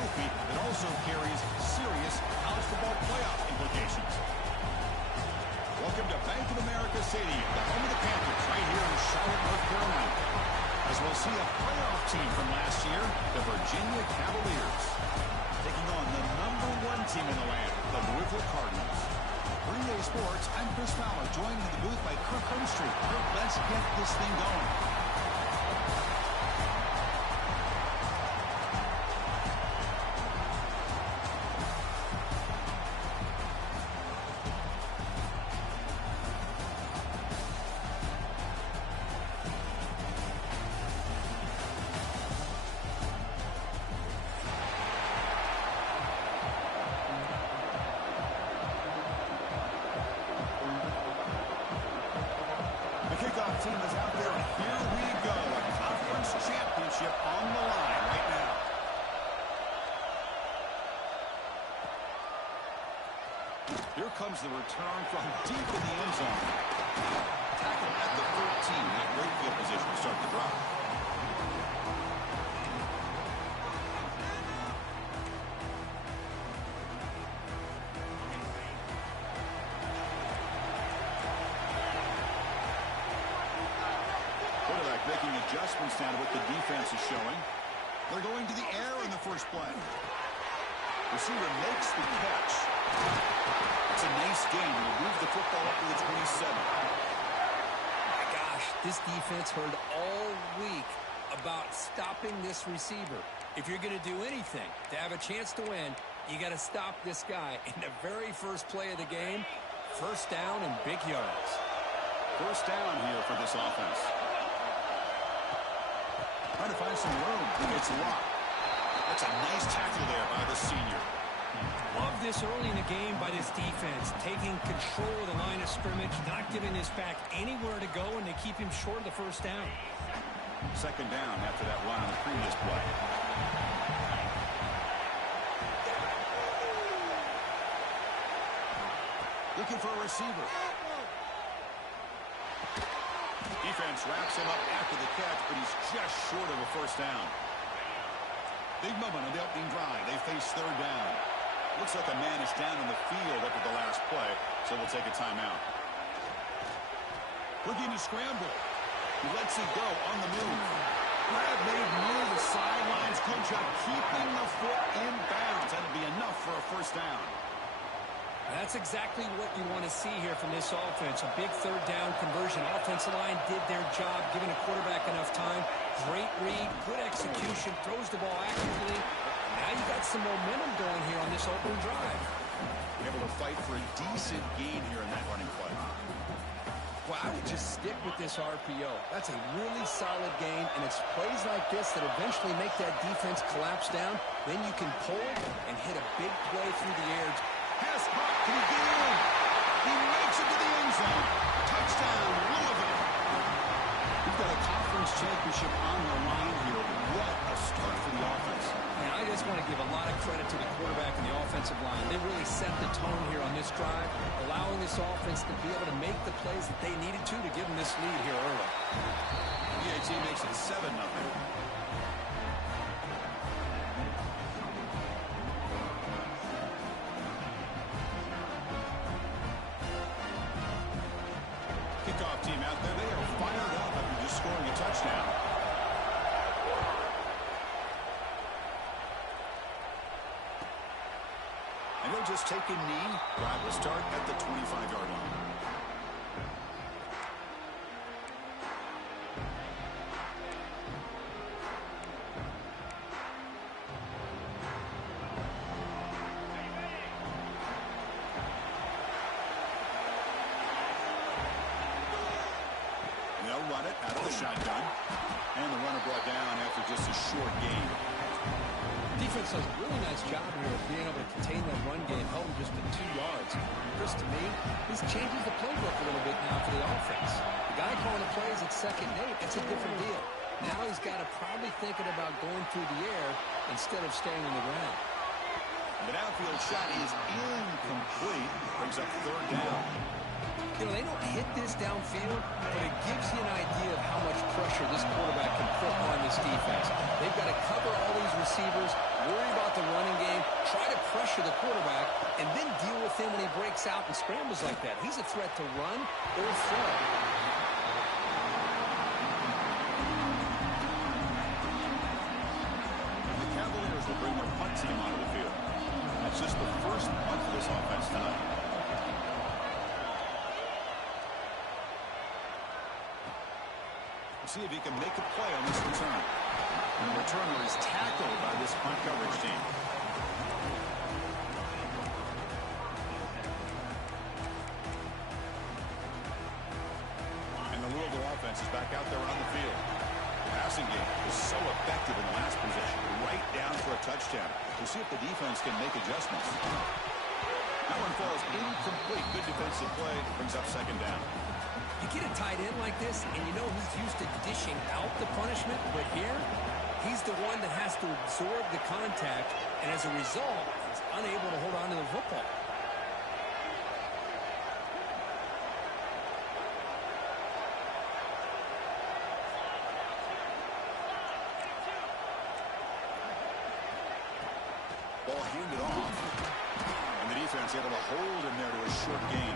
trophy that also carries serious college football playoff implications. Welcome to Bank of America Stadium, the home of the Panthers, right here in Charlotte, North Carolina. As we'll see a playoff team from last year, the Virginia Cavaliers, taking on the #1 team in the land, the Louisville Cardinals. For EA Sports, I'm Chris Fowler, joined in the booth by Kirk Homestreet. Kirk, let's get this thing going. Kickoff team is out there, and here we go. A conference championship on the line right now. Here comes the return from deep in the end zone. Tackle at the 13. Not great field position to start the drop. Making adjustments now to what the defense is showing. They're going to the air in the first play. Receiver makes the catch. It's a nice game. He'll move the football up to the 27. My gosh, this defense heard all week about stopping this receiver. If you're going to do anything to have a chance to win, you got to stop this guy. In the very first play of the game, first down and big yards. First down here for this offense. Trying to find some room. It's locked. That's a nice tackle there by the senior. Love this early in the game by this defense. Taking control of the line of scrimmage, not giving this back anywhere to go, and to keep him short of the first down. Second down after that run on the previous play. Looking for a receiver. Defense wraps him up after the catch, but he's just short of a first down. Big moment on the opening drive. They face third down. Looks like a man is down in the field after the last play, so we'll take a timeout. Looking to scramble. He lets it go on the move. Grab made near the sidelines. Good job keeping the foot in bounds. That'll be enough for a first down. That's exactly what you want to see here from this offense. A big third down conversion. Offensive line did their job, giving a quarterback enough time. Great read, good execution, throws the ball accurately. Now you got some momentum going here on this opening drive. Able to fight for a decent gain here in that running play. Well, I would just stick with this RPO. That's a really solid game, and it's plays like this that eventually make that defense collapse down. Then you can pull and hit a big play through the air. Pass caught. Can he get in? He makes it to the end zone. Touchdown, Louisville. We've got a conference championship on the line here. What a start for the offense. And I just want to give a lot of credit to the quarterback and the offensive line. They really set the tone here on this drive, allowing this offense to be able to make the plays that they needed to give them this lead here early. PAT makes it 7-0. Kickoff team out there. They are fired up after just scoring a touchdown. And they'll just take a knee. Drive will start at the 25-yard line. They'll run it out of the shotgun. And the runner brought down after just a short gain. Defense does a really nice job here of being able to contain that run game, held him just to 2 yards. Chris, to me, this changes the playbook a little bit now for the offense. The guy calling the plays at 2nd and 8, it's a different deal. Now he's got to probably thinking about going through the air instead of staying on the ground. The downfield shot is incomplete. Brings up third down. You know, they don't hit this downfield, but it gives you an idea of how much pressure this quarterback can put on this defense. They've got to cover all these receivers, worry about the run pressure the quarterback and then deal with him when he breaks out and scrambles like that. He's a threat to run or throw. Will bring their punt team onto the field. That's just the first punt for this offense tonight. We'll see if he can make a play on this return. And the returner is tackled by this punt coverage team. And the Louisville offense is back out there on the field. Passing game was so effective in the last possession, right down for a touchdown. We'll see if the defense can make adjustments. That one falls incomplete. Good defensive play. Brings up second down. You get a tight end like this, and you know he's used to dishing out the punishment, but here, he's the one that has to absorb the contact, and as a result, he's unable to hold on to the football. Ball handed off. And the defense able to hold him there to a short gain.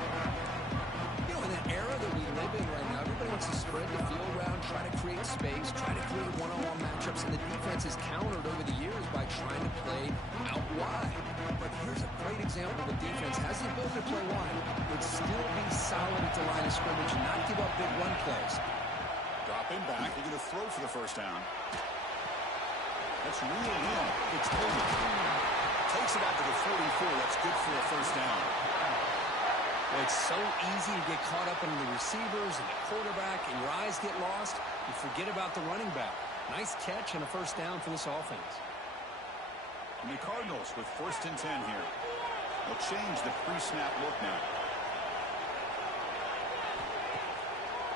You know, in that era that we live in right now, everybody wants to spread the field around, try to create space, try to create one-on-one matchups, and the defense is countered over the years by trying to play out wide. But here's a great example of a defense has the ability to play wide, but still be solid at the line of scrimmage and not give up big run plays. Dropping back. They're going to throw for the first down. That's reeled in. It's Coleman. Takes it out to the 44. That's good for a first down. Well, it's so easy to get caught up in the receivers and the quarterback, and your eyes get lost. You forget about the running back. Nice catch and a first down for this offense. And the Cardinals with 1st and 10 here. They'll change the pre-snap look now.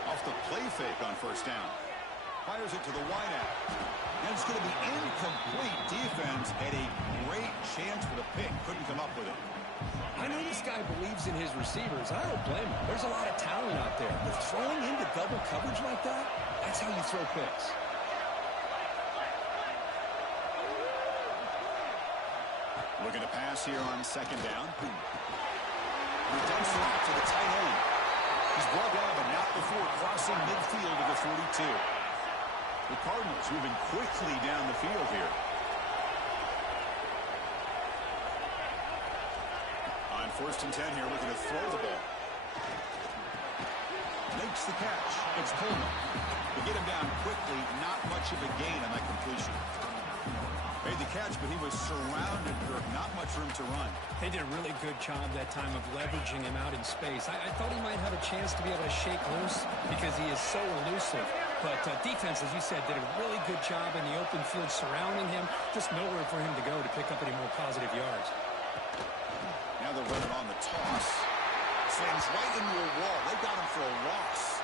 Off the play fake on first down. Fires it to the wideout. And it's going to be incomplete. Defense had a great chance for the pick. Couldn't come up with it. I know this guy believes in his receivers. I don't blame him. There's a lot of talent out there. But throwing into double coverage like that, that's how you throw picks. Looking to pass here on second down. He dumps it out to the tight end. He's brought down, but not before crossing midfield to the 42. The Cardinals moving quickly down the field here. On 1st and 10 here, looking to throw the ball. Makes the catch. It's Coleman. They get him down quickly. Not much of a gain on that completion. Made the catch, but he was surrounded. Not much room to run. They did a really good job that time of leveraging him out in space. I thought he might have a chance to be able to shake loose because he is so elusive. But defense, as you said, did a really good job in the open field surrounding him. Just nowhere for him to go to pick up any more positive yards. Now they're running on the toss. Slams right into a wall. They got him for a loss.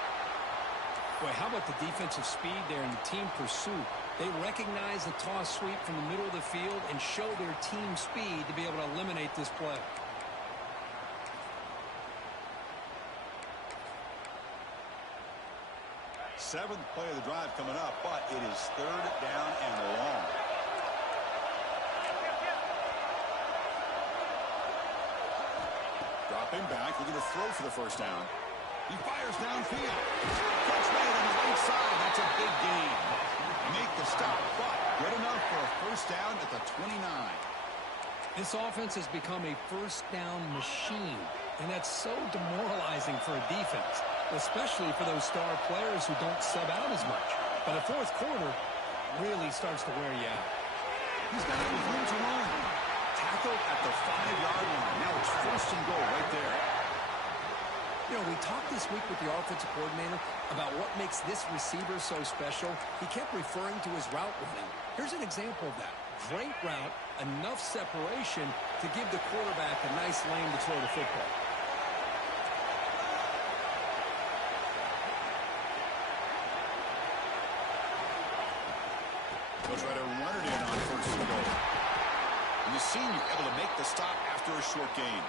Boy, how about the defensive speed there in the team pursuit? They recognize the toss sweep from the middle of the field and show their team speed to be able to eliminate this play. Seventh play of the drive coming up, but it is 3rd down and long. Dropping back, looking to throw for the first down. He fires downfield. Catch made on the right side. That's a big gain. Make the stop, but good enough for a first down at the 29. This offense has become a first down machine, and that's so demoralizing for a defense, especially for those star players who don't sub out as much. But the fourth quarter really starts to wear you out. He's got room to run. Tackle at the 5-yard line. Now it's 1st and goal right there. You know, we talked this week with the offensive coordinator about what makes this receiver so special. He kept referring to his route running. Here's an example of that. Great route, enough separation to give the quarterback a nice lane to throw the football. They'll try to run it in on 1st and goal. And the senior able to make the stop after a short gain.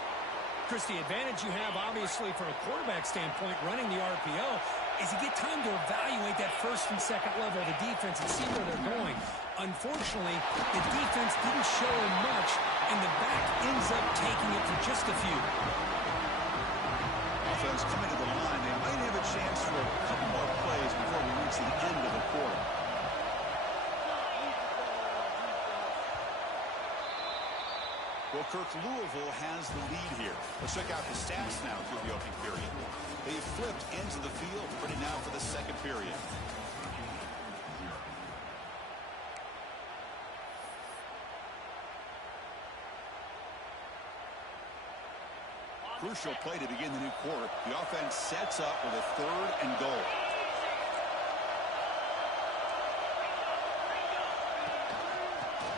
Chris, the advantage you have, obviously, from a quarterback standpoint, running the RPO, is you get time to evaluate that first and second level of the defense and see where they're going. Unfortunately, the defense didn't show much And the back ends up taking it for just a few. Offense coming to the line. They might have a chance for a couple more plays before we reach the end of the quarter. Well, Kirk, Louisville has the lead here. Let's check out the stats now through the opening period. They flipped into the field, ready now for the second period. Crucial play to begin the new quarter. The offense sets up with a 3rd and goal.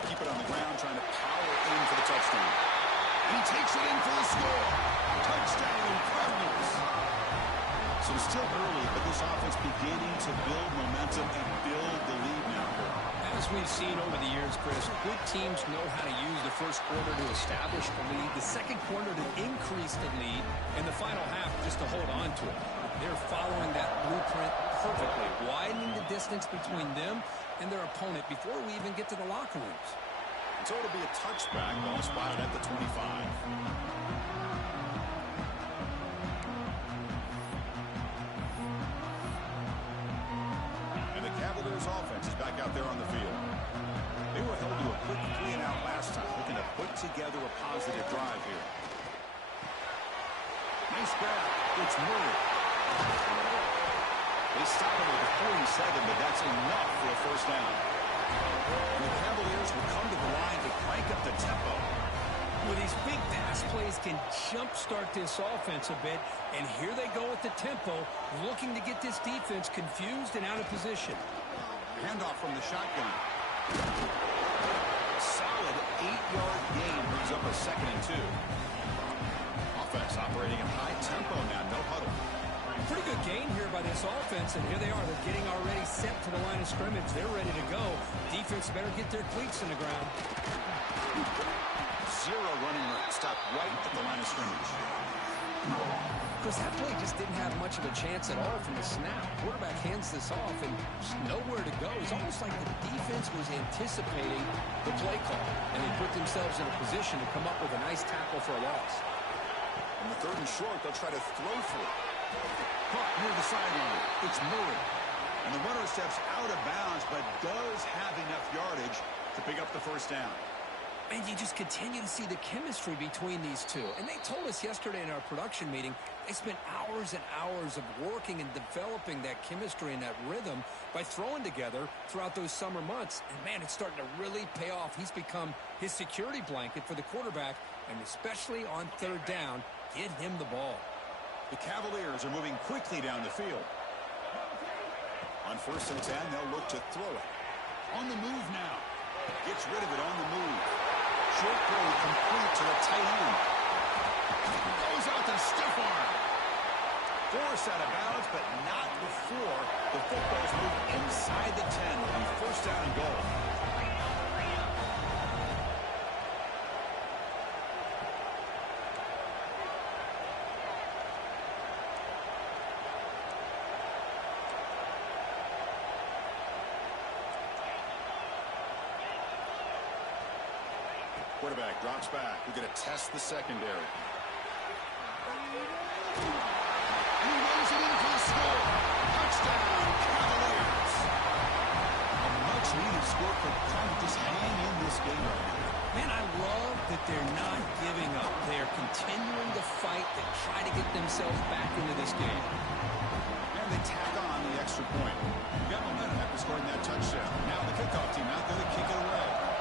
Keep it on the ground, trying to power in for the touchdown. And he takes it in for the score. Touchdown, Cardinals. So it's still early, but this offense beginning to build momentum and build the lead now. As we've seen over the years, Chris, good teams know how to use the first quarter to establish the lead, the second quarter to increase the lead, and the final half just to hold on to it. They're following that blueprint perfectly, widening the distance between them and their opponent before we even get to the locker rooms. So it'll be a touchback, ball spotted at the 25. And the Cavaliers offense is back out there on the field. They were held to a quick 3-and-out last time, looking to put together a positive drive here. Nice grab. It's Murray. They stop him at the 47, but that's enough for a first down. And the Cavaliers will come to the line to crank up the tempo. Well, these big pass plays can jumpstart this offense a bit, and here they go with the tempo, looking to get this defense confused and out of position. Handoff from the shotgun. Solid 8-yard gain brings up a 2nd and 2. Offense operating in high tempo now, no huddle. Pretty good gain here by this offense, and here they are. They're getting already set to the line of scrimmage. They're ready to go. Defense better get their cleats in the ground. 0 running room. Stop right at the line of scrimmage. Because that play just didn't have much of a chance at all from the snap. Quarterback hands this off, and just nowhere to go. It's almost like the defense was anticipating the play call, and they put themselves in a position to come up with a nice tackle for a loss. On the 3rd and short, they'll try to throw for it. Caught near the sideline. It's Murray. And the runner steps out of bounds, but does have enough yardage to pick up the first down. And you just continue to see the chemistry between these two. And they told us yesterday in our production meeting, they spent hours and hours of working and developing that chemistry and that rhythm by throwing together throughout those summer months. And, man, it's starting to really pay off. He's become his security blanket for the quarterback, and especially on 3rd down, get him the ball. The Cavaliers are moving quickly down the field. On 1st and 10, they'll look to throw it. On the move now. Gets rid of it on the move. Short throw complete to the tight end. Goes out to stiff arm. Forced out of bounds, but not before the football's moved inside the 10. Will be 1st down and goal. Quarterback drops back. We're going to test the secondary. And he runs it in for the score. Touchdown, Cavaliers. A much-needed score for them to just hang in this game right now. Man, I love that they're not giving up. They are continuing to fight to try to get themselves back into this game. And they tack on the extra point. Got momentum after scoring that touchdown. Now the kickoff team out there to kick it away.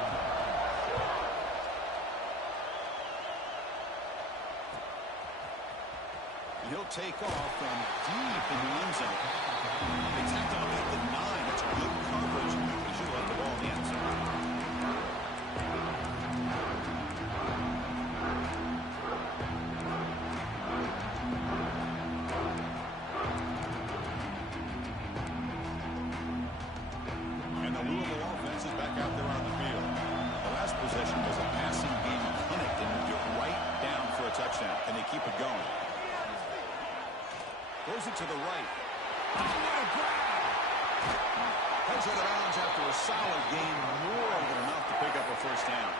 He'll take off from deep in the end zone. They tacked on at the 9. That's good coverage. He should let the ball in the end zone. And the Louisville offense is back out there on the field. The last possession was a passing game clinic and moved it right down for a touchdown. Can they keep it going? Throws it to the right. Oh, what a grab! Heads out of bounds after a solid gain, more than enough to pick up a first down.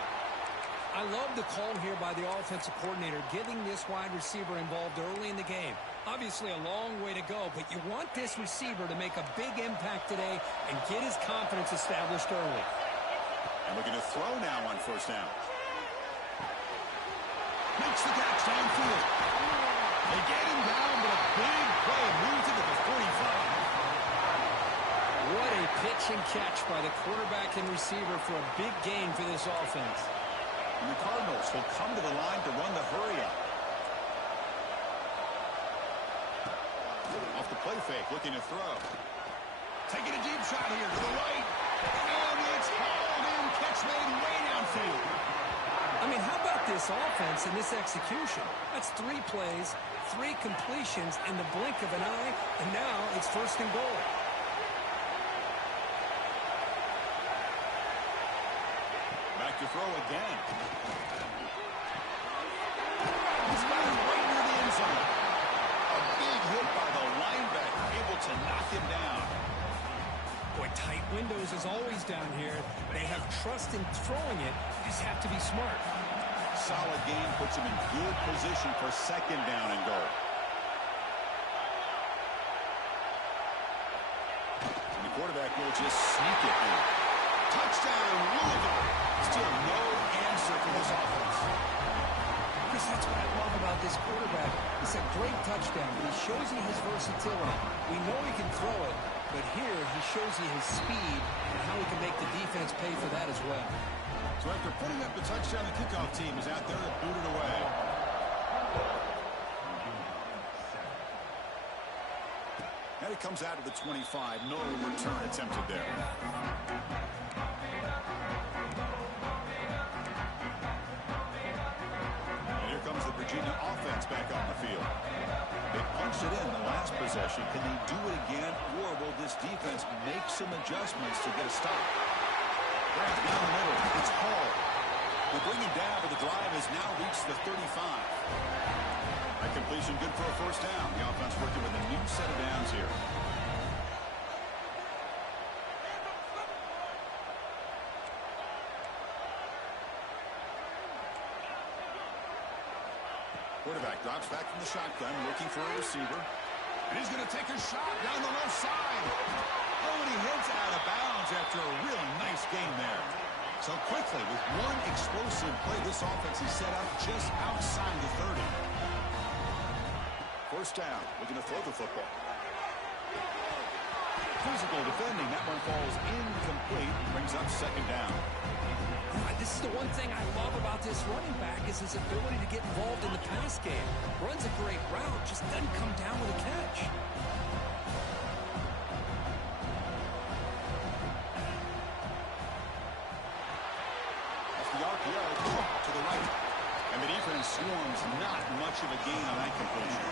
I love the call here by the offensive coordinator, getting this wide receiver involved early in the game. Obviously a long way to go, but you want this receiver to make a big impact today and get his confidence established early. And looking to throw now on first down. Makes the catch downfield. They get him down, but a big play moves into the 45. What a pitch and catch by the quarterback and receiver for a big gain for this offense. And the Cardinals will come to the line to run the hurry-up. Off the play fake, looking to throw. Taking a deep shot here to the right. And it's hauled in. Catch made way downfield. I mean, how about this offense and this execution? That's 3 plays, 3 completions in the blink of an eye, and now it's first and goal. Back to throw again. He's got him right near the end zone. A big hit by the linebacker, able to knock him down. Boy, tight windows as always down here. They have trust in throwing it. You just have to be smart. Solid game puts him in good position for second down and goal. And the quarterback will just sneak it in. Touchdown, Louisville. Still no answer for this offense. Chris, that's what I love about this quarterback. It's a great touchdown, but he shows you his versatility. We know he can throw it, but here he shows you his speed and how he can make the defense pay for that as well. So after putting up the touchdown, the kickoff team is out there to boot it away. And it comes out of the 25. No return attempted there. And here comes the Virginia offense back on the field. They punched it in the last possession. Can they do it again, or will this defense make some adjustments to get a stop? Grant down the middle. It's Hall. They bring him down, but the drive has now reached the 35. That completion good for a first down. The offense working with a new set of downs here. Quarterback drops back from the shotgun, looking for a receiver. And he's going to take a shot down the left side. Oh, and he hits out of bounds after a really nice game there. So quickly, with one explosive play, this offense is set up just outside the 30. First down, looking to throw the football. Physical defending, that one falls incomplete, brings up second down. This is the one thing I love about this running back is his ability to get involved in the pass game. Runs a great route, just doesn't come down with a catch. Off the RPO, to the right. And the defense swarms, not much of a gain on that completion.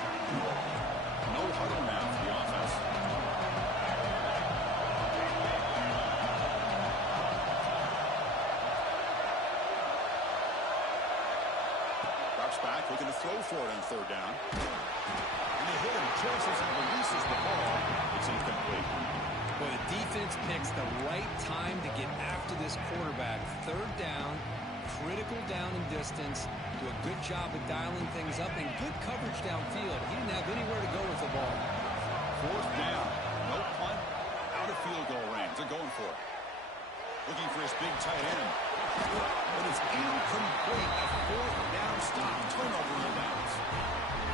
No huddle now for the offense. Back, looking to throw for it on third down. And they hit him just as he releases the ball. It's incomplete. Well, the defense picks the right time to get after this quarterback. Third down, critical down and distance. Do a good job of dialing things up and good coverage downfield. He didn't have anywhere to go with the ball. Fourth down. No punt. Out of field goal range. They're going for it. Looking for his big tight end. But it's incomplete. A fourth down stop. Turnover on downs.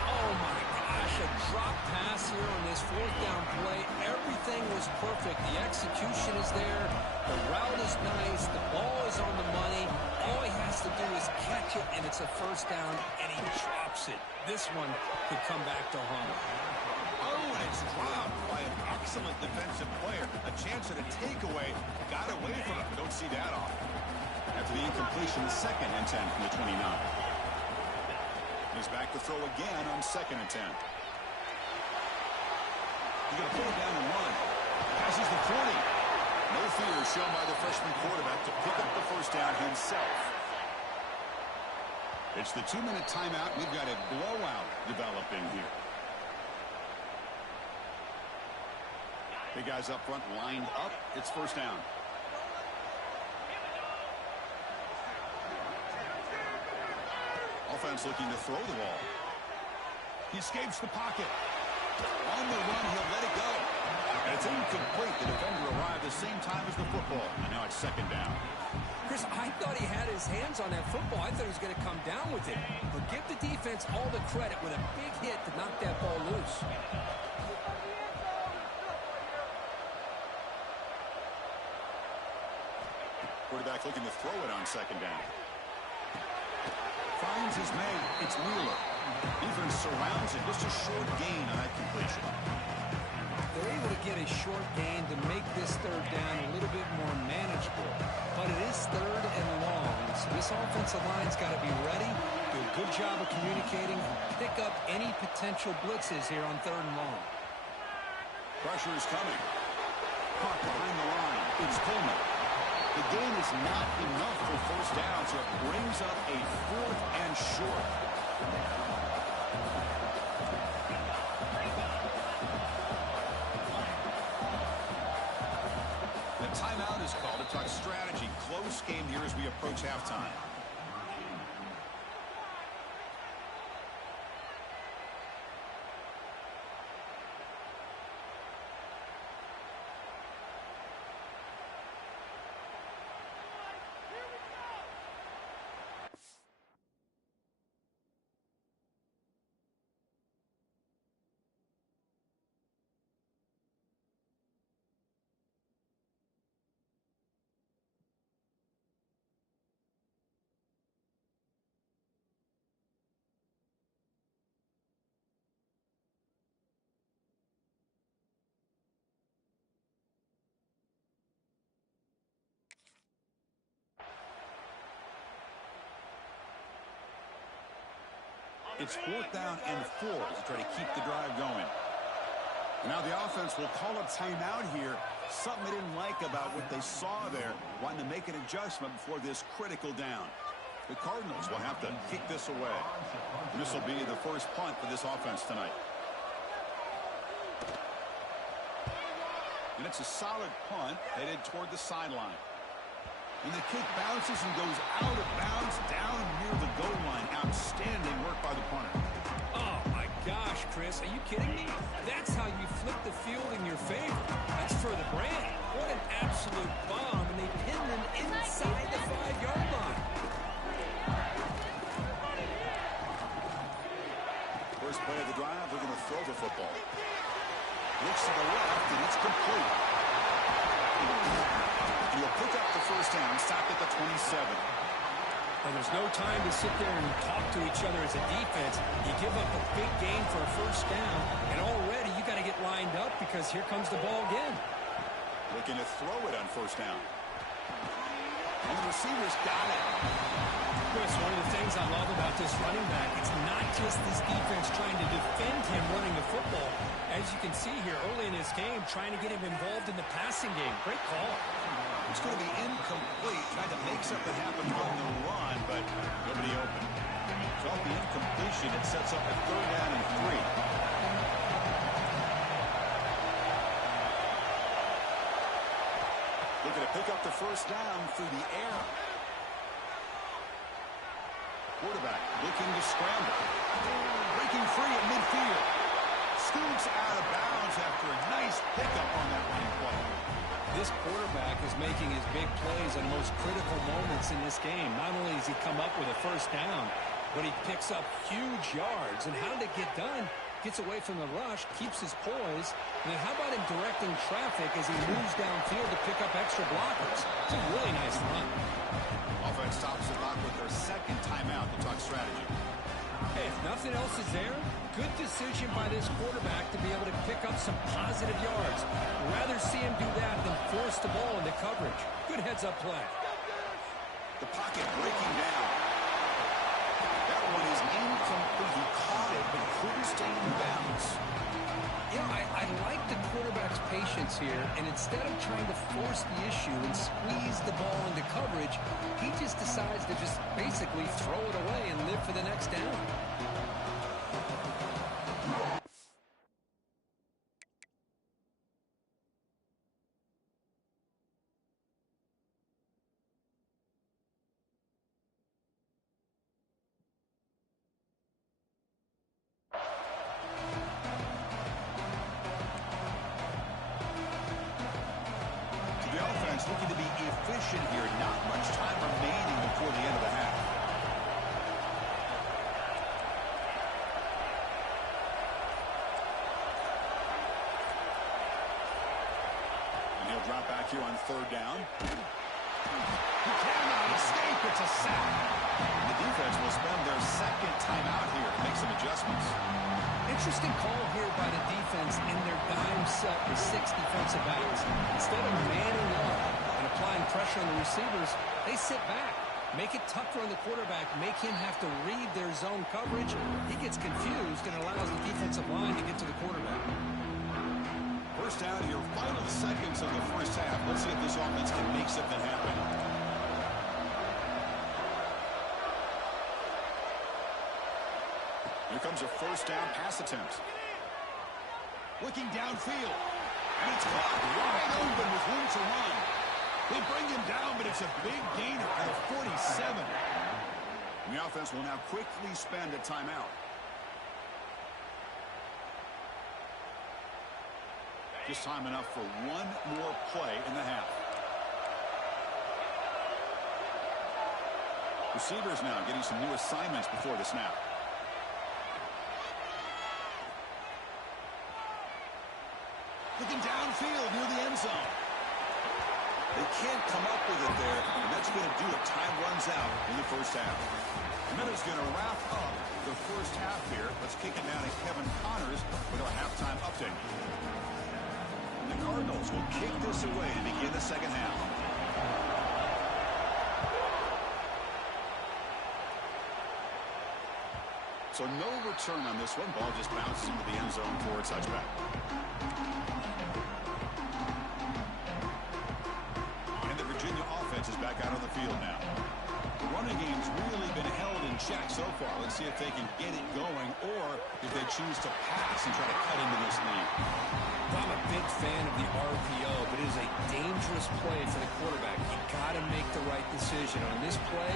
Oh, my gosh. A drop pass here on this fourth down play. Everything was perfect. The execution is there. The route is nice. The ball is on the money. All he has to do is catch it, and it's a first down, and he drops it. This one could come back to haunt him. Oh, and it's dropped by an excellent defensive player. A chance at a takeaway. Got away from it. Don't see that often. After the incompletion, second and 10 from the 29. He's back to throw again on second and 10. He's going to pull it down and run. Passes the 40. No fear shown by the freshman quarterback to pick up the first down himself. It's the 2-minute timeout. We've got a blowout developing here. Big guys up front lined up. It's first down. offense looking to throw the ball. He escapes the pocket. On the run, he'll let it go. And it's incomplete. The defender arrived the same time as the football. And now it's second down. Chris, I thought he had his hands on that football. I thought he was going to come down with it. But give the defense all the credit with a big hit to knock that ball loose. Quarterback looking to throw it on second down. Finds his man. It's Wheeler. Defense surrounds it. Just a short gain on that completion. They're able to get a short gain to make this third down a little bit more manageable. But it is third and long. So this offensive line's got to be ready, do a good job of communicating, and pick up any potential blitzes here on third and long. Pressure is coming. Caught behind the line. It's Coleman. The gain is not enough for first down, so it brings up a fourth and short. The timeout is called to talk strategy. Close game here as we approach halftime. It's fourth down and 4 to try to keep the drive going. Now the offense will call a timeout here. Something they didn't like about what they saw there. Wanting to make an adjustment before this critical down. The Cardinals will have to kick this away. This will be the first punt for this offense tonight. And it's a solid punt headed toward the sideline. And the kick bounces and goes out of bounds down near the goal line. Outstanding work by the punter. Oh, my gosh, Chris. Are you kidding me? That's how you flip the field in your favor. That's for the brand. What an absolute bomb. And they pin them inside the 5-yard line. First play of the drive, they're going to throw the football. Looks to the left, and it's complete. He'll pick up the first down, stop at the 27. And there's no time to sit there and talk to each other as a defense. You give up a big gain for a first down, and already you got to get lined up because here comes the ball again. Looking to throw it on first down. And the receiver's got it. Chris, one of the things I love about this running back, it's not just this defense trying to defend him running the football. As you can see here early in this game, trying to get him involved in the passing game. Great call. It's going to be incomplete. Tried to make something happen on the run, but nobody open. So off the incompletion, it sets up a third down and 3. Looking to pick up the first down through the air. Quarterback looking to scramble. Breaking free at midfield. Scoots out of bounds after a nice pickup on that running play. This quarterback is making his big plays in most critical moments in this game. Not only does he come up with a first down, but he picks up huge yards. And how did it get done? Gets away from the rush, keeps his poise. And then how about him directing traffic as he moves downfield to pick up extra blockers? It's a really nice run. Offense stops the clock with their second timeout to talk strategy. Hey, if nothing else is there, good decision by this quarterback to be able to pick up some positive yards. Rather see him do that than force the ball into coverage. Good heads-up play. The pocket breaking down. That one is incomplete. He caught it, but couldn't stay in bounds. You know, I like the quarterback's patience here, and instead of trying to force the issue and squeeze the ball into coverage, he just decides to just basically throw it away and live for the next down. possession here. Not much time remaining before the end of the half. And he'll drop back here on third down. He cannot escape. It's a sack. The defense will spend their second timeout here to make some adjustments. Interesting call here by the defense in their dime set with 6 defensive backs. Instead of manning up and applying pressure on the receivers, they sit back, make it tougher on the quarterback, make him have to read their zone coverage. He gets confused and allows the defensive line to get to the quarterback. First down here, final seconds of the first half. Let's see if this offense can make something happen. Here comes a first down pass attempt. Looking downfield. And it's caught wide open with room to run. They bring him down, but it's a big gainer at a 47. And the offense will now quickly spend a timeout. Just time enough for one more play in the half. Receivers now getting some new assignments before the snap. Looking downfield near the end zone. They can't come up with it there, and that's going to do it. Time runs out in the first half. And that is going to wrap up the first half here. Let's kick it down to Kevin Connors with our halftime update. The Cardinals will kick this away to begin the second half. So no return on this one. Ball just bounces into the end zone for a touchback. And the Virginia offense is back out on the field now. The running game's really been held in check so far. Let's see if they can get it going or if they choose to pass and try to cut into this lead. I'm a big fan of the RPO, but it is a dangerous play for the quarterback. You got to make the right decision. On this play,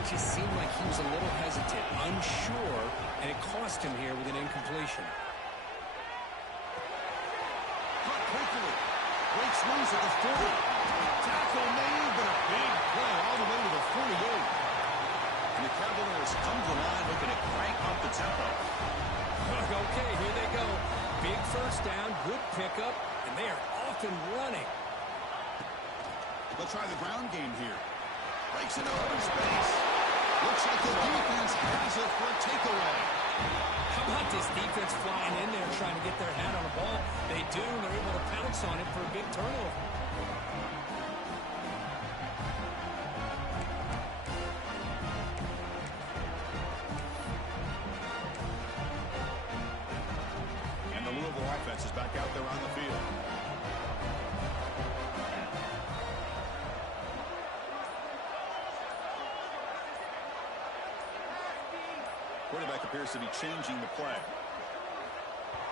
it just seemed like he was a little hesitant, unsure, and it cost him here with an incompletion. Caught quickly. Breaks loose at the 40. Tackle made, but a big play all the way to the 48. And the Cavaliers come to the line looking to crank up the tempo. Okay, here they go. Big first down, good pickup, and they are off and running. They'll try the ground game here. Breaks it over space. Looks like the defense has it for a takeaway. How about this defense flying in there trying to get their hand on the ball? They do, and they're able to pounce on it for a big turnover. Offense is back out there on the field. Quarterback appears to be changing the play.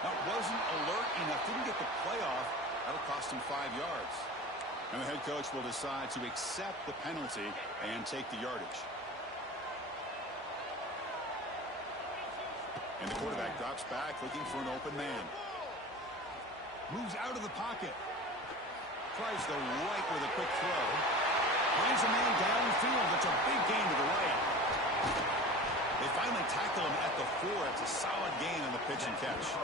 That wasn't alert enough. Didn't get the play off. That'll cost him 5 yards. And the head coach will decide to accept the penalty and take the yardage. And the quarterback drops back looking for an open man. Moves out of the pocket. Tries the right with a quick throw. Brings a man downfield. That's a big gain to the right. They finally tackle him at the 4. It's a solid gain on the pitch and catch.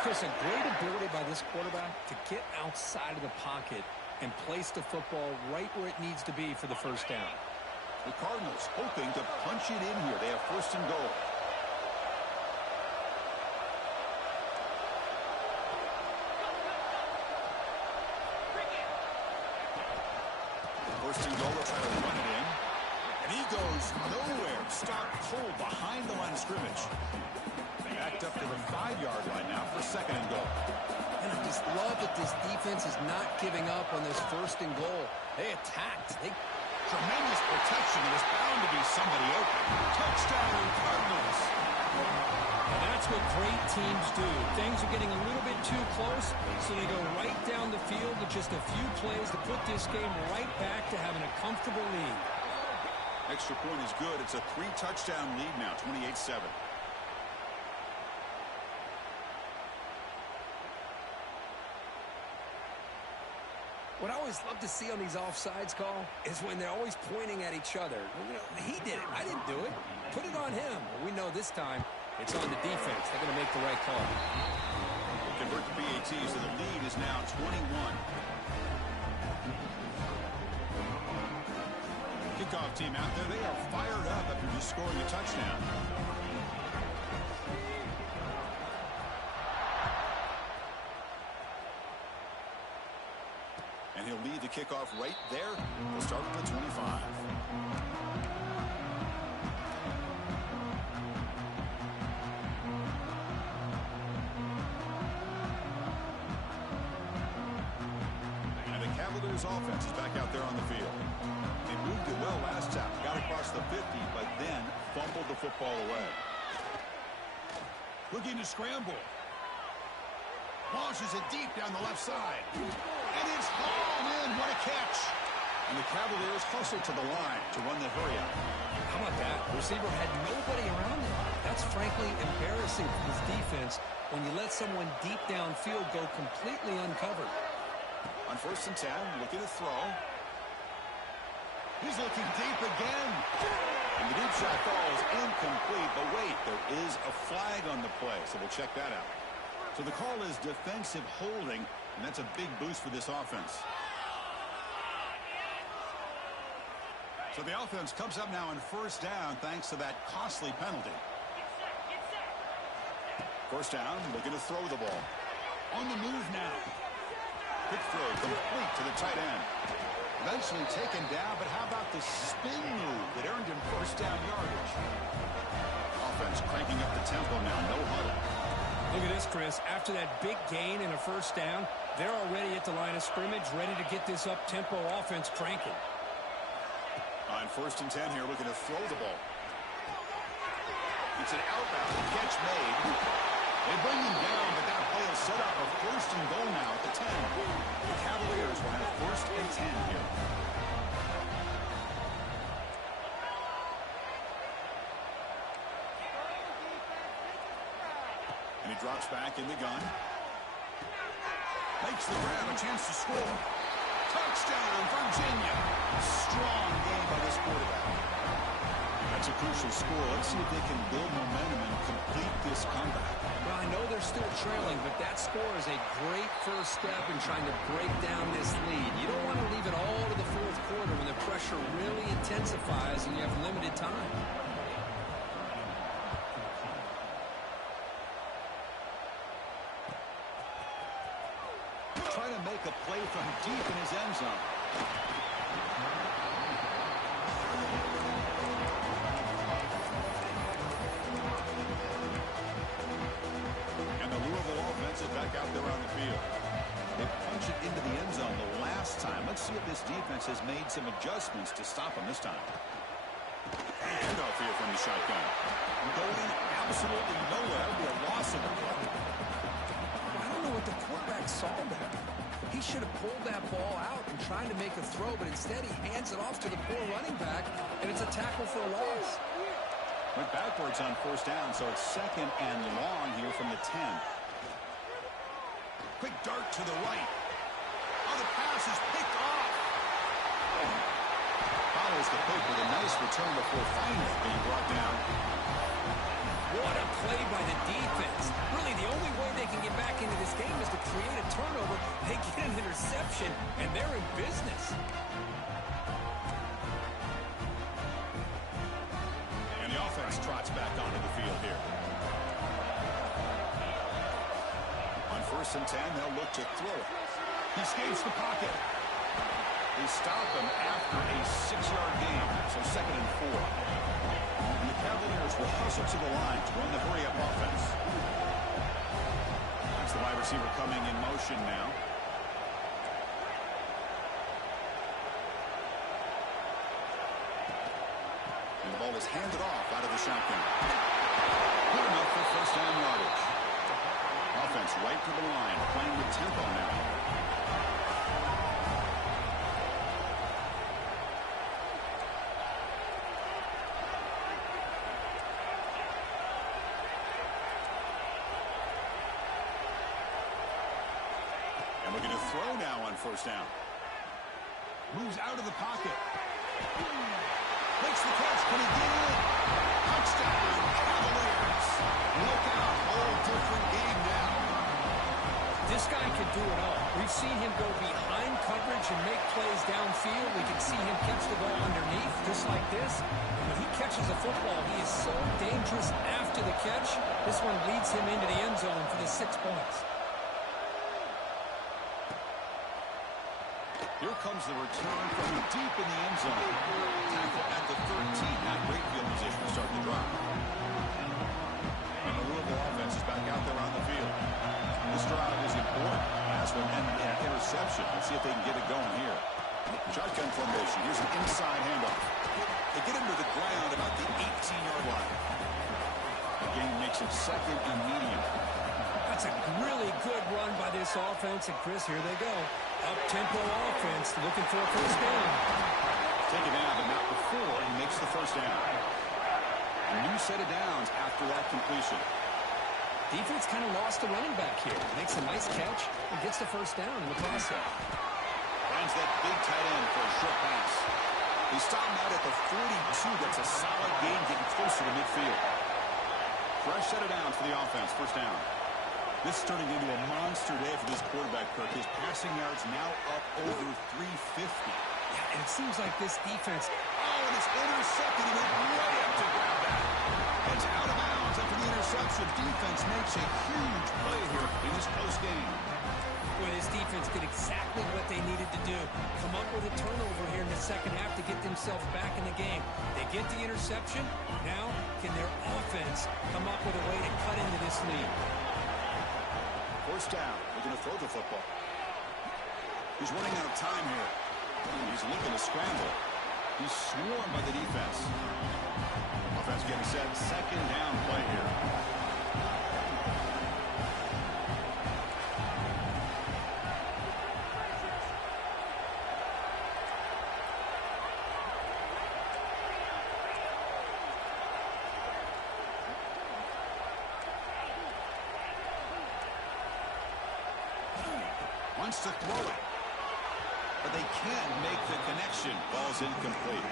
Chris, a great ability by this quarterback to get outside of the pocket and place the football right where it needs to be for the first down. The Cardinals hoping to punch it in here. They have first and goal. First and goal, they'll try to run it in. And he goes nowhere. Stop cold behind the line of scrimmage. Backed up to the 5-yard line now for second and goal. And I just love that this defense is not giving up on this first and goal. They attacked. Tremendous protection. There was bound to be somebody open. Touchdown, Cardinals. And that's what great teams do. Things are getting a little bit too close, so they go right down the field with just a few plays to put this game right back to having a comfortable lead. Extra point is good. It's a 3-touchdown lead now, 28-7. What I always love to see on these offsides call is when they're always pointing at each other. You know, he did it. I didn't do it. Put it on him. Well, we know this time it's on the defense. They're going to make the right call. Convert the PAT, so the lead is now 21. Kickoff team out there. They are fired up after just scoring a touchdown. And he'll lead the kickoff right there. We'll start at the 25. And the Cavaliers offense is back out there on the field. They moved it well last time. Got across the 50, but then fumbled the football away. Looking to scramble. Launches it deep down the left side. And it's hauled in. What a catch. And the Cavaliers hustle to the line to run the hurry up. How about that? The receiver had nobody around him. That's frankly embarrassing for his defense when you let someone deep downfield go completely uncovered. On 1st and 10, looking to throw. He's looking deep again. And the deep shot falls incomplete. But wait, there is a flag on the play, so we'll check that out. So the call is defensive holding, and that's a big boost for this offense. So the offense comes up now on 1st down thanks to that costly penalty. 1st down, looking to throw the ball. On the move now. Quick throw complete to the tight end. Eventually taken down, but how about the spin move that earned him 1st down yardage? Offense cranking up the tempo now, no huddle. Look at this, Chris. After that big gain and a 1st down, they're already at the line of scrimmage, ready to get this up-tempo offense cranking. On 1st and 10 here, looking to throw the ball. It's an outbound catch made. They bring him down, but that play will set up a 1st and goal now at the 10. The Cavaliers will have 1st and 10 here. And he drops back in the gun. Makes the grab, a chance to score. Touchdown, Virginia. Strong game by this quarterback. That's a crucial score. Let's see if they can build momentum and complete this comeback. Well, I know they're still trailing, but that score is a great 1st step in trying to break down this lead. You don't want to leave it all to the 4th quarter when the pressure really intensifies and you have limited time. Trying to make a play from deep in his end zone. And the Louisville offense is back out there on the field. They punch it into the end zone the last time. Let's see if this defense has made some adjustments to stop them this time. Handoff here from the shotgun. Going absolutely nowhere. That'll be a loss of the play. I don't know what the quarterback saw there. He should have pulled that ball out and tried to make a throw, but instead he hands it off to the poor running back, and it's a tackle for a loss. Went backwards on 1st down, so it's 2nd and long here from the 10. Quick dart to the right. Oh, the pass is picked off. Follows the pick with a nice return before finally being brought down. What a play by the defense. Really, the only way they can get back into this game is to create a turnover. They get an interception, and they're in business. And the offense trots back onto the field here. On 1st and 10, they'll look to throw it. He escapes the pocket. They stop him after a 6-yard gain, so 2nd and 4. And the Cavaliers will hustle to the line to run the hurry-up offense. That's the wide receiver coming in motion now. And the ball is handed off out of the shotgun. Good enough for 1st down yardage. Offense right to the line, playing with tempo now. And looking to throw now on 1st down. Moves out of the pocket. Makes the catch. Can he get it? Touchdown, Cavaliers. Look out. Whole different game now. This guy can do it all. We've seen him go behind coverage and make plays downfield. We can see him catch the ball underneath, just like this. And when he catches a football, he is so dangerous after the catch. This one leads him into the end zone for the 6 points. Here comes the return from deep in the end zone. Tackle at the 13. Not great field position to start the drive. And the Louisville offense is back out there on the field. This drive is important. Last one ended in an interception. Let's see if they can get it going here. Shotgun formation. Here's an inside handoff. They get him to the ground about the 18-yard line. The game makes it second and medium. That's a really good run by this offense. And, Chris, here they go. Up-tempo offense looking for a first down. Taken down, but not before he makes the first down. A new set of downs after that completion. Defense kind of lost the running back here. Makes a nice catch and gets the first down in the process. Finds that big tight end for a short pass. He stopped out at the 42. That's a solid gain, getting closer to midfield. Fresh set of downs for the offense. First down. This is turning into a monster day for this quarterback, Kirk. His passing yards now up over 350. Yeah, and it seems like this defense... Oh, and it's intercepted. He went way up to grab that. It's out of bounds after the interception. Defense makes a huge play here in this close game. Well, this defense did exactly what they needed to do. Come up with a turnover here in the second half to get themselves back in the game. They get the interception. Now, can their offense come up with a way to cut into this lead? First down. They're going to throw the football. He's running out of time here. He's looking to scramble. He's swarmed by the defense. Offense getting set. Second down play here. Wants to throw it, but they can't make the connection. Ball's incomplete.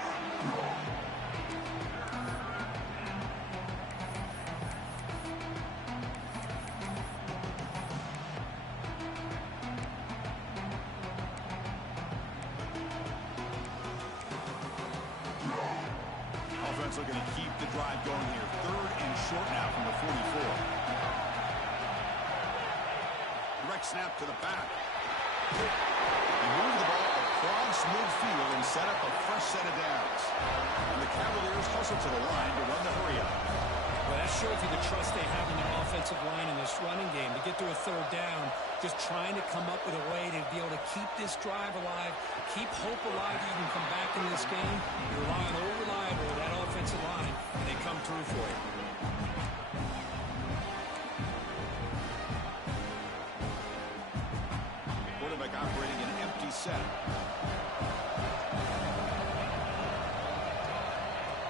Offense looking to keep the drive going here. Third and short now from the 44. Direct snap to the back. He moved the ball across midfield and set up a fresh set of downs. And the Cavaliers hustle to the line to run the hurry-up. Well, that shows you the trust they have in their offensive line in this running game. To get to a third down, just trying to come up with a way to be able to keep this drive alive, keep hope alive that you can come back in this game. You're relying over that offensive line, and they come through for you. Quarterback operating an empty set.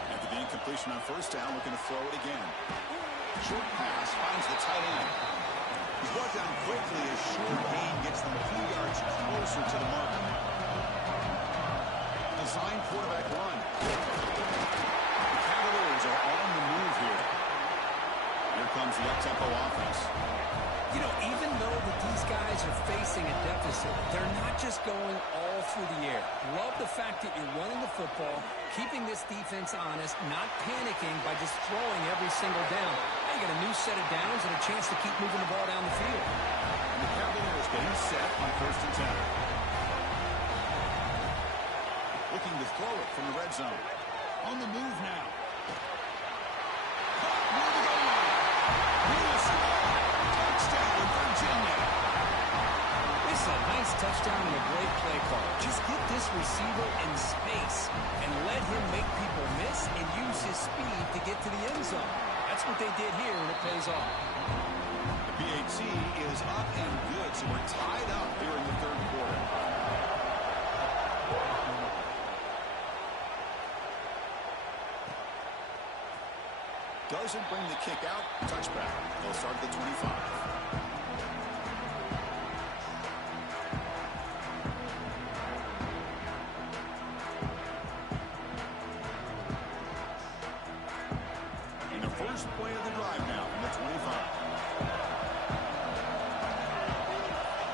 After the incompletion on first down, looking to throw it again. Short pass finds the tight end. He's brought down quickly as short gain gets them a few yards closer to the mark. Design quarterback run. The Cavaliers are on the move here. Here comes the up-tempo offense. You know, even though that these guys are facing a deficit, they're not just going all through the air. Love the fact that you're running the football, keeping this defense honest, not panicking by just throwing every single down. Now you got a new set of downs and a chance to keep moving the ball down the field. And the Cavaliers getting set on first and 10. Looking to throw it from the red zone. On the move now. Caught near the goal line. Touchdown, Virginia. This is a nice touchdown and a great play call. Just get this receiver in space and let him make people miss and use his speed to get to the end zone. That's what they did here, and it pays off. The PAT is up and good, so we're tied up here in the third quarter. Doesn't bring the kick out. Touchback. They'll start at the 25. first play of the drive now from the 25.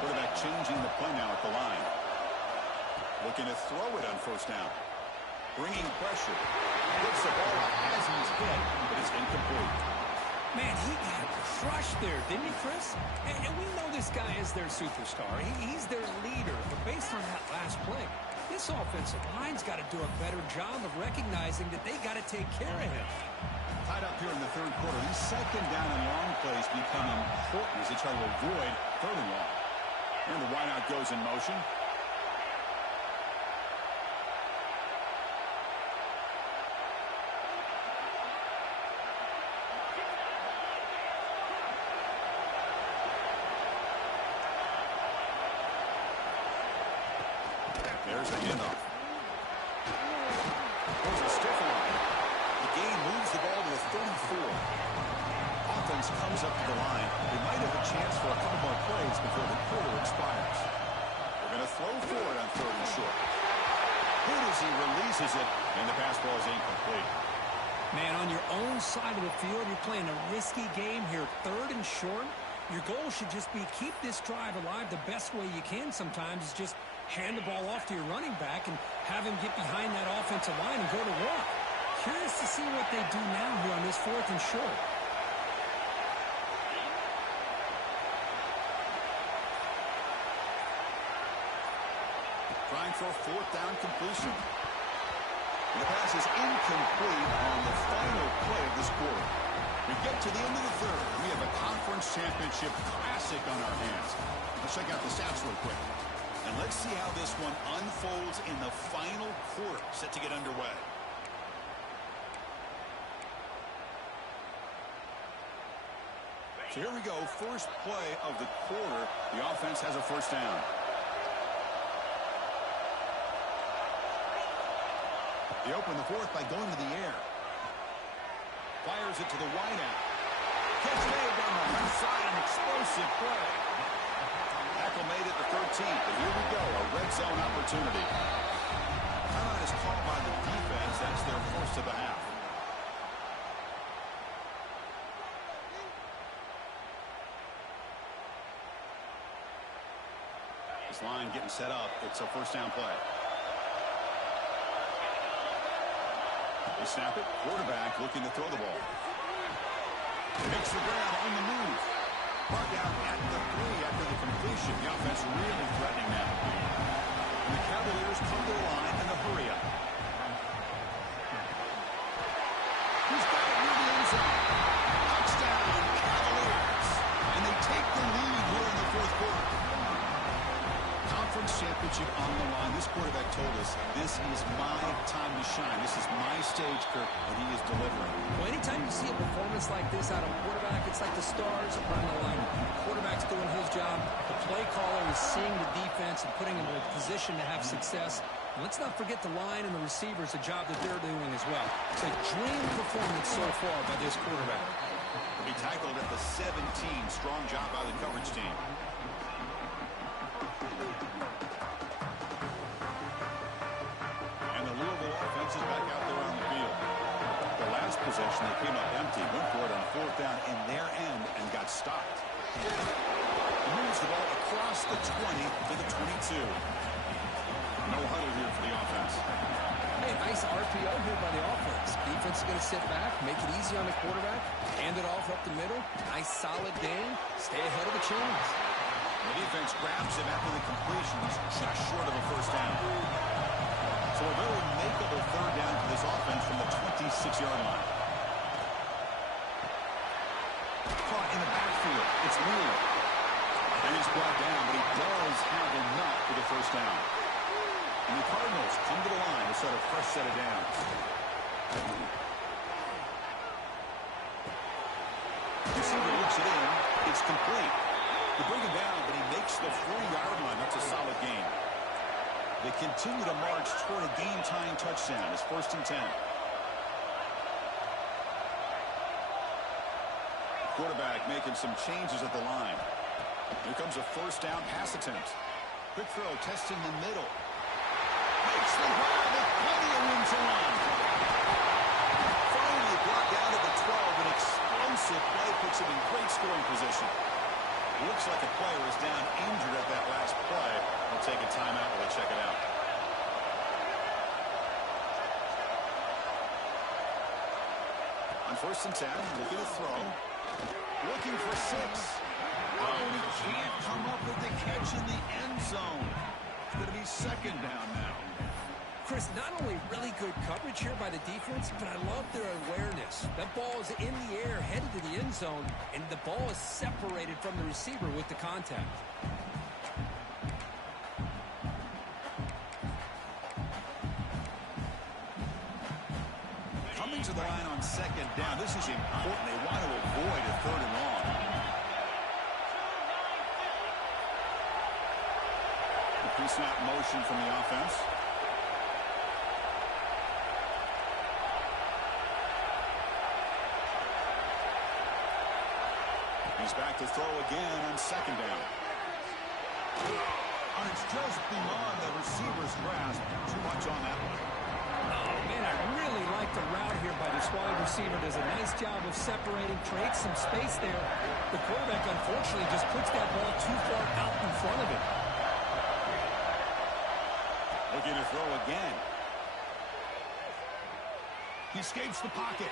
Quarterback changing the play now at the line. Looking to throw it on first down. Bringing pressure. Gets the ball out as he's hit, but it's incomplete. Man, he got crushed there, didn't he, Chris? And we know this guy is their superstar. He's their leader. But based on that last play, this offensive line's got to do a better job of recognizing that they got to take care of him. Tied up here in the third quarter. These second down and long plays become important as they try to avoid third and long. And the wideout goes in motion. There's the handoff. There's a stiff line. The game moves the ball to the 34. Offense comes up to the line. They might have a chance for a couple more plays before the quarter expires. They're going to throw for it on third and short. Good as he releases it, and the pass ball is incomplete. Man, on your own side of the field, you're playing a risky game here, third and short. Your goal should just be keep this drive alive the best way you can sometimes is just hand the ball off to your running back and have him get behind that offensive line and go to work. Curious to see what they do now here on this fourth and short. Trying for a fourth down completion. The pass is incomplete on the final play of this quarter. We get to the end of the third. We have a conference championship classic on our hands. Let's check out the stats real quick. And let's see how this one unfolds in the final quarter, set to get underway. So here we go, first play of the quarter. The offense has a first down. They open the fourth by going to the air. Fires it to the wideout. Catch made on the left side, an explosive play. Tackle made at the 13th, and here we go, a red zone opportunity. Timeout is called by the defense. That's their first of the half. This line getting set up. It's a first down play. They snap it. Quarterback looking to throw the ball. Makes the grab on the move. Brought down at the 3 after the completion. The offense really threatening now. And the Cavaliers come to the line in the hurry up. He's got it near the end zone. Touchdown, Cavaliers. And they take the lead here in the fourth quarter. Conference championship on the line. This quarterback told us, this is my time to shine. This is my stage, Kirk, and he is delivering. Well, anytime you see a performance like this out of a quarterback, it's like the stars are on the line. The quarterback's doing his job. The play caller is seeing the defense and putting him in a position to have success. And let's not forget the line and the receivers, the job that they're doing as well. It's a dream performance so far by this quarterback. He tackled at the 17. Strong job by the coverage team. Is back out there on the field. The last possession, they came up empty, went for it on fourth down in their end and got stopped. He moves the ball across the 20 to the 22. No huddle here for the offense. Hey, nice RPO here by the offense. Defense is going to sit back, make it easy on the quarterback, hand it off up the middle. Nice solid game. Stay ahead of the chains. The defense grabs him after the completion. He's just short of a first down. So a very makeable third down for this offense from the 26-yard line. Caught in the backfield. It's Wheeler. And he's brought down, but he does have enough for the first down. And the Cardinals come to the line to start a fresh set of downs. Receiver looks it in. It's complete. They bring him down, but he makes the 40-yard line. That's a solid game. They continue to march toward a game-tying touchdown. It's 1st and 10. Quarterback making some changes at the line. Here comes a first down pass attempt. Quick throw, testing the middle. Makes the grab with plenty of room to run. Finally brought down to the 12 and Looks like a player is down injured at that last play. We'll take a timeout while they check it out. On 1st and 10, looking to throw. Looking for 6. Oh, he can't come up with the catch in the end zone. It's going to be 2nd down now. Chris, not only really good coverage here by the defense, but I love their awareness. That ball is in the air, headed to the end zone, and the ball is separated from the receiver with the contact. Coming to the line on 2nd down. This is important. They want to avoid a 3rd and long. The pre-snap motion from the offense. He's back to throw again on 2nd down. And it's just beyond the receiver's grasp. Too much on that one. Oh, man, I really like the route here by this wide receiver. Does a nice job of separating, creates some space there. The quarterback, unfortunately, just puts that ball too far out in front of him. Looking to throw again. He escapes the pocket.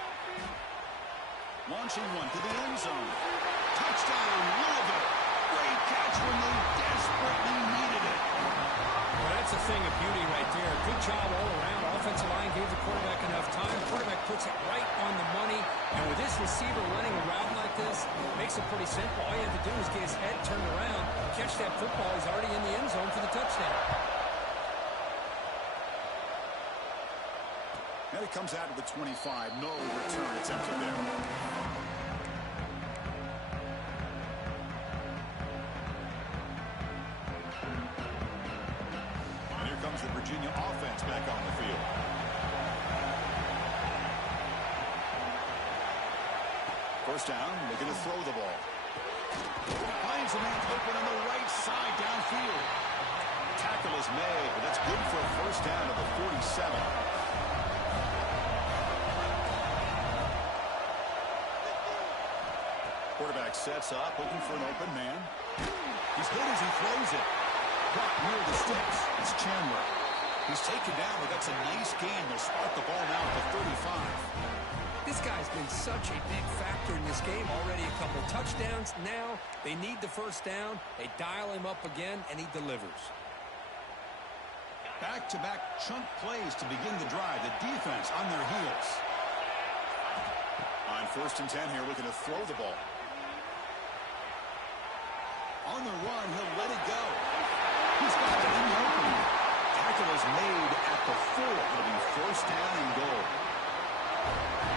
Launching one to the end zone. Touchdown, Louisville. Great catch when they desperately needed it. Well, that's a thing of beauty right there. Good job all around. Offensive line gave the quarterback enough time. Quarterback puts it right on the money. And with this receiver running a route like this, it makes it pretty simple. All you have to do is get his head turned around, catch that football. He's already in the end zone for the touchdown. And it comes out of the 25. No return attempted there. The Virginia offense back on the field. First down, looking to throw the ball. Finds a man open on the right side downfield. Tackle is made, but that's good for a first down to the 47. Quarterback sets up, looking for an open man. He's good as he throws it. Caught near the sticks. It's Chandler. He's taken down, but that's a nice gain. They'll spot the ball now at the 35. This guy's been such a big factor in this game. Already a couple touchdowns. Now they need the first down. They dial him up again, and he delivers. Back-to-back chunk plays to begin the drive. The defense on their heels. On 1st and 10 here, looking to throw the ball. On the run, he'll let it go. He's got it in the opening. Tackle is made at the 4. It'll be first down and goal.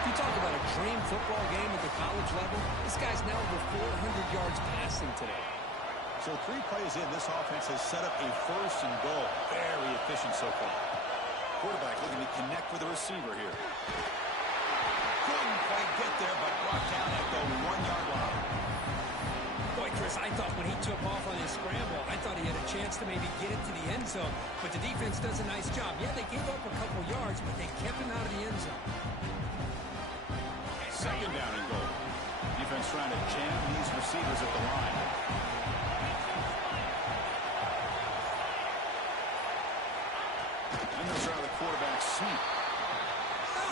You talk about a dream football game at the college level. This guy's now over 400 yards passing today. So 3 plays in, this offense has set up a first and goal. Very efficient so far. Quarterback looking to connect with the receiver here. Couldn't quite get there, but brought down at the 1-yard line. Boy, Chris, I thought when he took off on his scramble, I thought he had a chance to maybe get it to the end zone. But the defense does a nice job. Yeah, they gave up a couple yards, but they kept him out of the end zone. 2nd down and goal. Defense trying to jam these receivers at the line. And they'll try the quarterback sneak.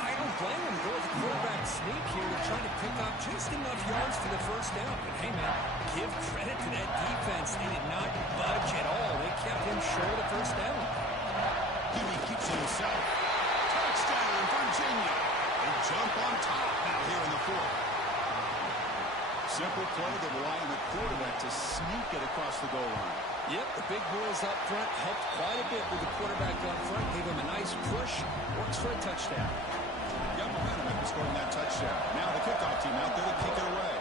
I don't blame him. Go with the quarterback sneak here to try to pick up just enough yards for the first down. But hey, man, give credit to that defense. They did not budge at all. They kept him short of the first down. He keeps it himself. Touchdown, Virginia. They jump on top now here in the 4th. Simple play. They rely on the quarterback to sneak it across the goal line. Yep, the big boys up front helped quite a bit with the quarterback up front. Gave him a nice push. Works for a touchdown. Got momentum after scoring that touchdown. Now the kickoff team out there to kick it away.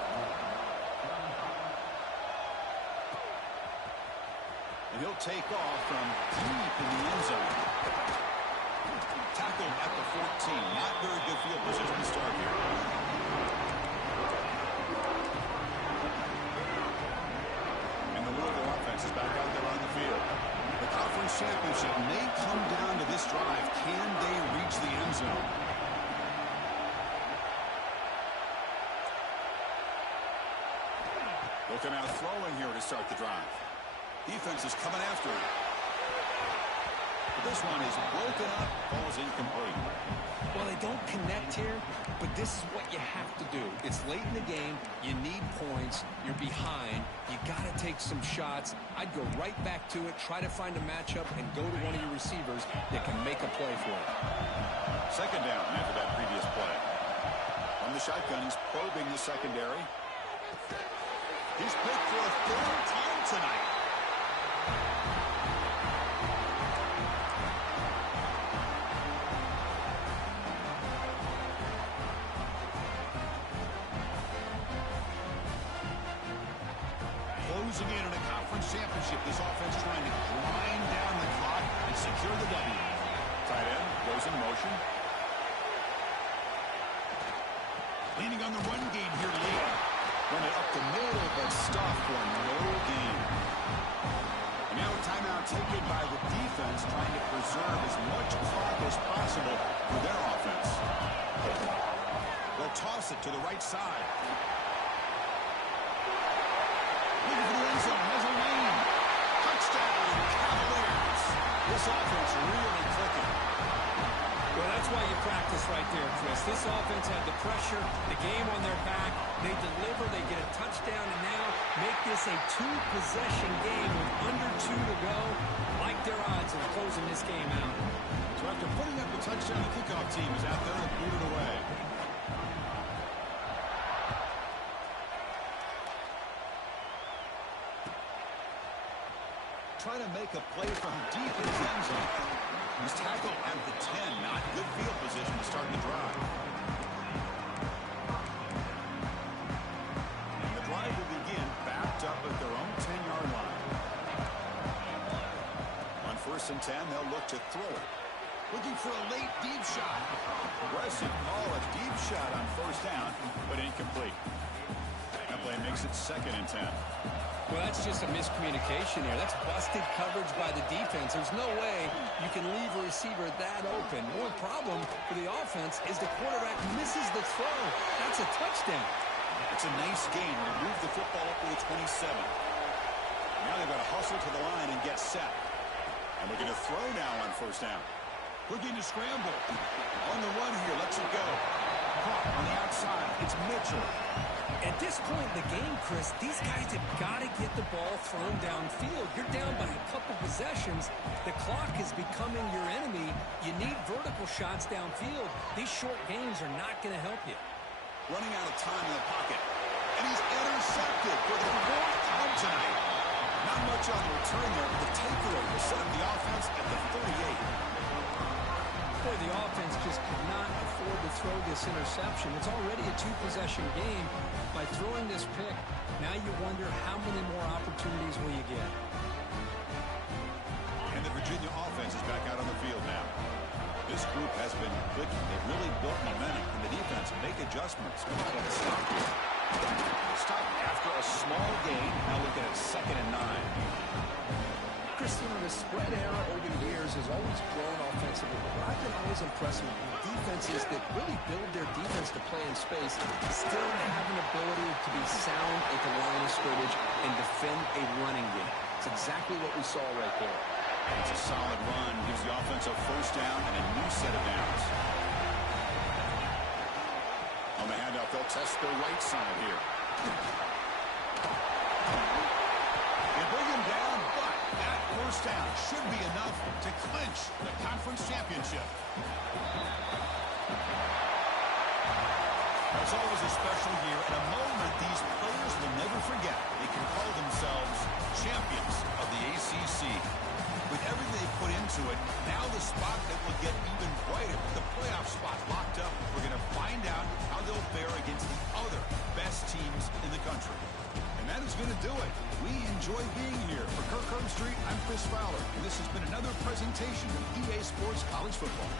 And he'll take off from deep in the end zone. Tackled at the 14. Not very good field position to start here. And the Louisville offense is back out there on the field. The conference championship may come down to this drive. Can they reach the end zone? Looking out throwing here to start the drive. Defense is coming after him. This one is broken up, falls incomplete. Well, they don't connect here, but this is what you have to do. It's late in the game. You need points. You're behind. You got to take some shots. I'd go right back to it, try to find a matchup, and go to one of your receivers that can make a play for it. Second down after that previous play. From the shotgun, he's probing the secondary. He's picked for a third time tonight. Closing in on a conference championship, this offense trying to grind down the clock and secure the W. Tight end goes in motion. Leaning on the run game here late. Run it up the middle, but stopped for no gain. And now a timeout taken by the defense, trying to preserve as much clock as possible for their offense. They'll toss it to the right side. Looking for the end zone, has a lane. Touchdown, Cavaliers. This offense really clicking. Well, that's why you practice right there, Chris. This offense had the pressure, the game on their back. They deliver, they get a touchdown, and now make this a two-possession game with under 2 to go. Like their odds of closing this game out. So after putting up the touchdown, the kickoff team is out there to boot it away. Trying to make a play from deep in the end zone. He's tackled at the 10. Not good field position to start the drive. And the drive will begin backed up at their own 10-yard line. On 1st and 10, they'll look to throw it. Looking for a late deep shot. Aggressive call, a deep shot on 1st down, but incomplete. That play makes it 2nd and 10. Well, that's just a miscommunication here. That's busted coverage by the defense. There's no way you can leave a receiver that open. One problem for the offense is the quarterback misses the throw. That's a touchdown. It's a nice game to move the football up to the 27. Now they've got to hustle to the line and get set. And we're going to throw now on 1st down. Looking to scramble. On the run here, lets it go. Caught on the outside. It's Mitchell. At this point in the game, Chris, these guys have got to get the ball thrown downfield. You're down by a couple possessions. The clock is becoming your enemy. You need vertical shots downfield. These short games are not going to help you. Running out of time in the pocket. And he's intercepted for the 4th time tonight. Not much on the return there, but the takeaway will set up the offense at the 38. Boy, the offense just could not afford to throw this interception. It's already a two-possession game. By throwing this pick, now you wonder how many more opportunities will you get. And the Virginia offense is back out on the field now. This group has been clicking. They've really built momentum, and the defense make adjustments. Stop here. Stop after a small gain. Now looking at 2nd and 9. Christian, the spread era over the years has always grown offensively. But I've been always impressed with defenses that really build their defense to play in space, still have an ability to be sound at the line of scrimmage and defend a running game. It's exactly what we saw right there. It's a solid run. Gives the offense a 1st down and a new set of downs. On the handoff, they'll test their right side here. They bring him down, but that 1st down should be enough to clinch the conference championship. It's always a special year and a moment these players will never forget. They can call themselves champions of the ACC. With everything they put into it, now the spot that will get even brighter, the playoff spot locked up. We're going to find out how they'll fare against the other best teams in the country. And that is going to do it. We enjoy being here. For Kirk Street, I'm Chris Fowler, and this has been another presentation of EA Sports College Football.